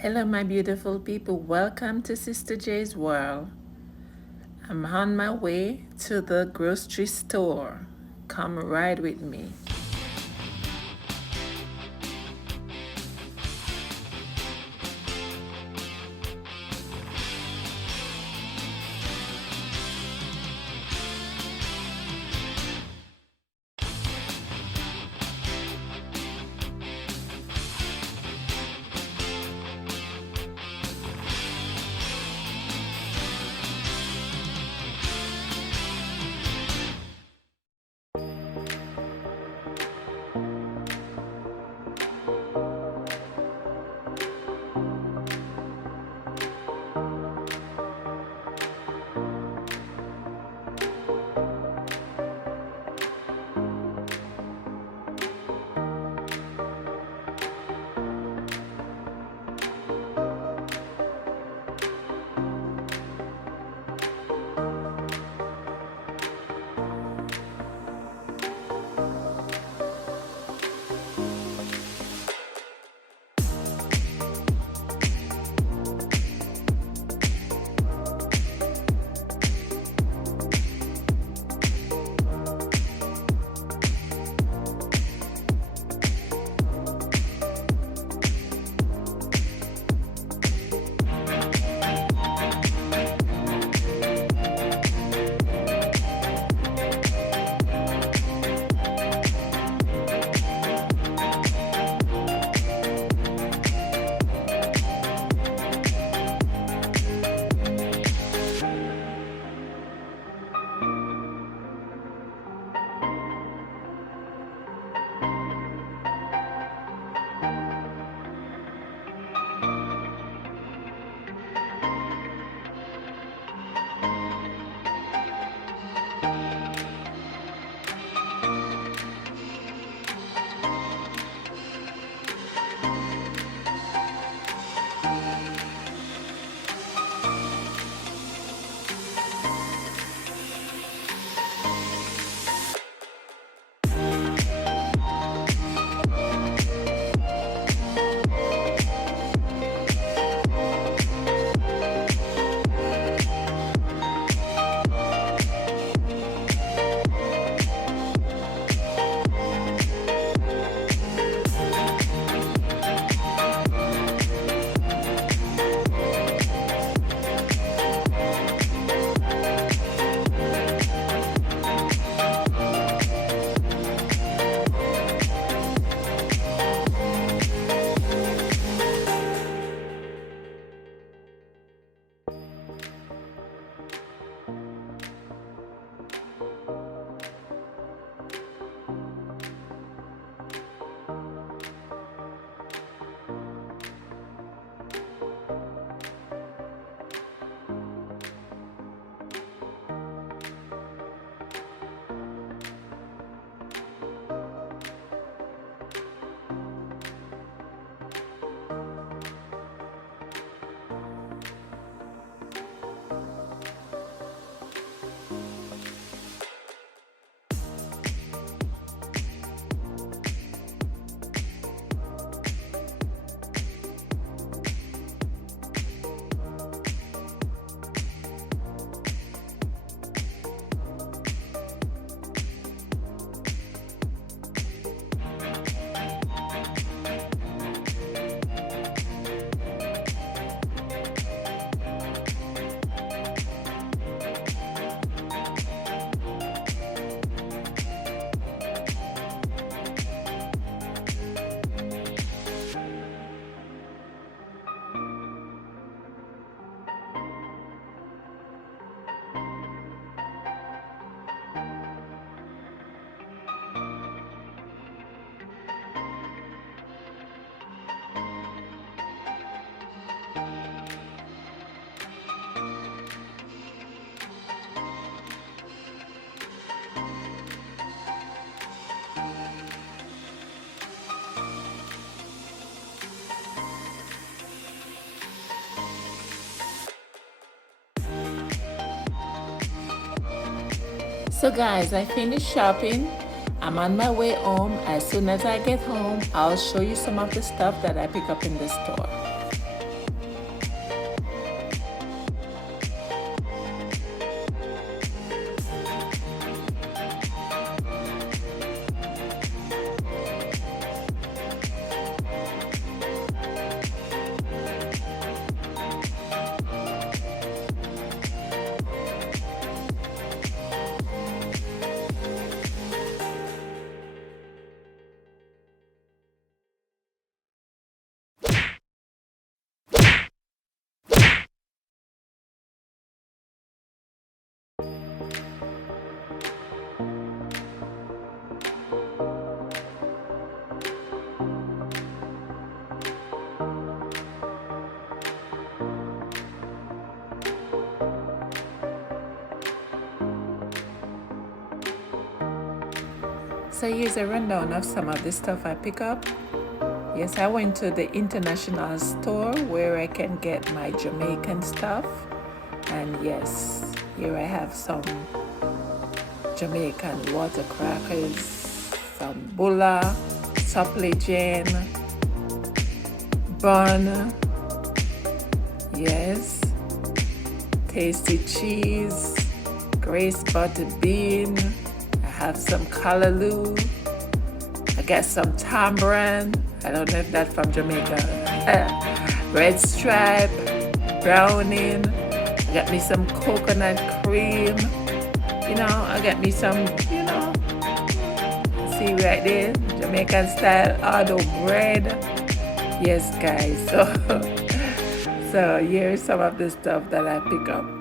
Hello, my beautiful people. Welcome to Sister J's World. I'm on my way to the grocery store. Come ride with me. So, guys, I finished shopping. I'm on my way home. As soon as I get home, I'll show you some of the stuff that I pick up in the store. So here's a rundown of some of the stuff I pick up. Yes, I went to the international store where I can get my Jamaican stuff. And yes, here I have some Jamaican water crackers, some bulla, supple bun, yes, tasty cheese, Grace butter bean. I have some callaloo. I got some tambourine. I don't know if that's from Jamaica. Red stripe, browning. I got me some coconut cream. I got me some, see right there, Jamaican style Ardo bread. Yes, guys. So here's some of the stuff that I pick up.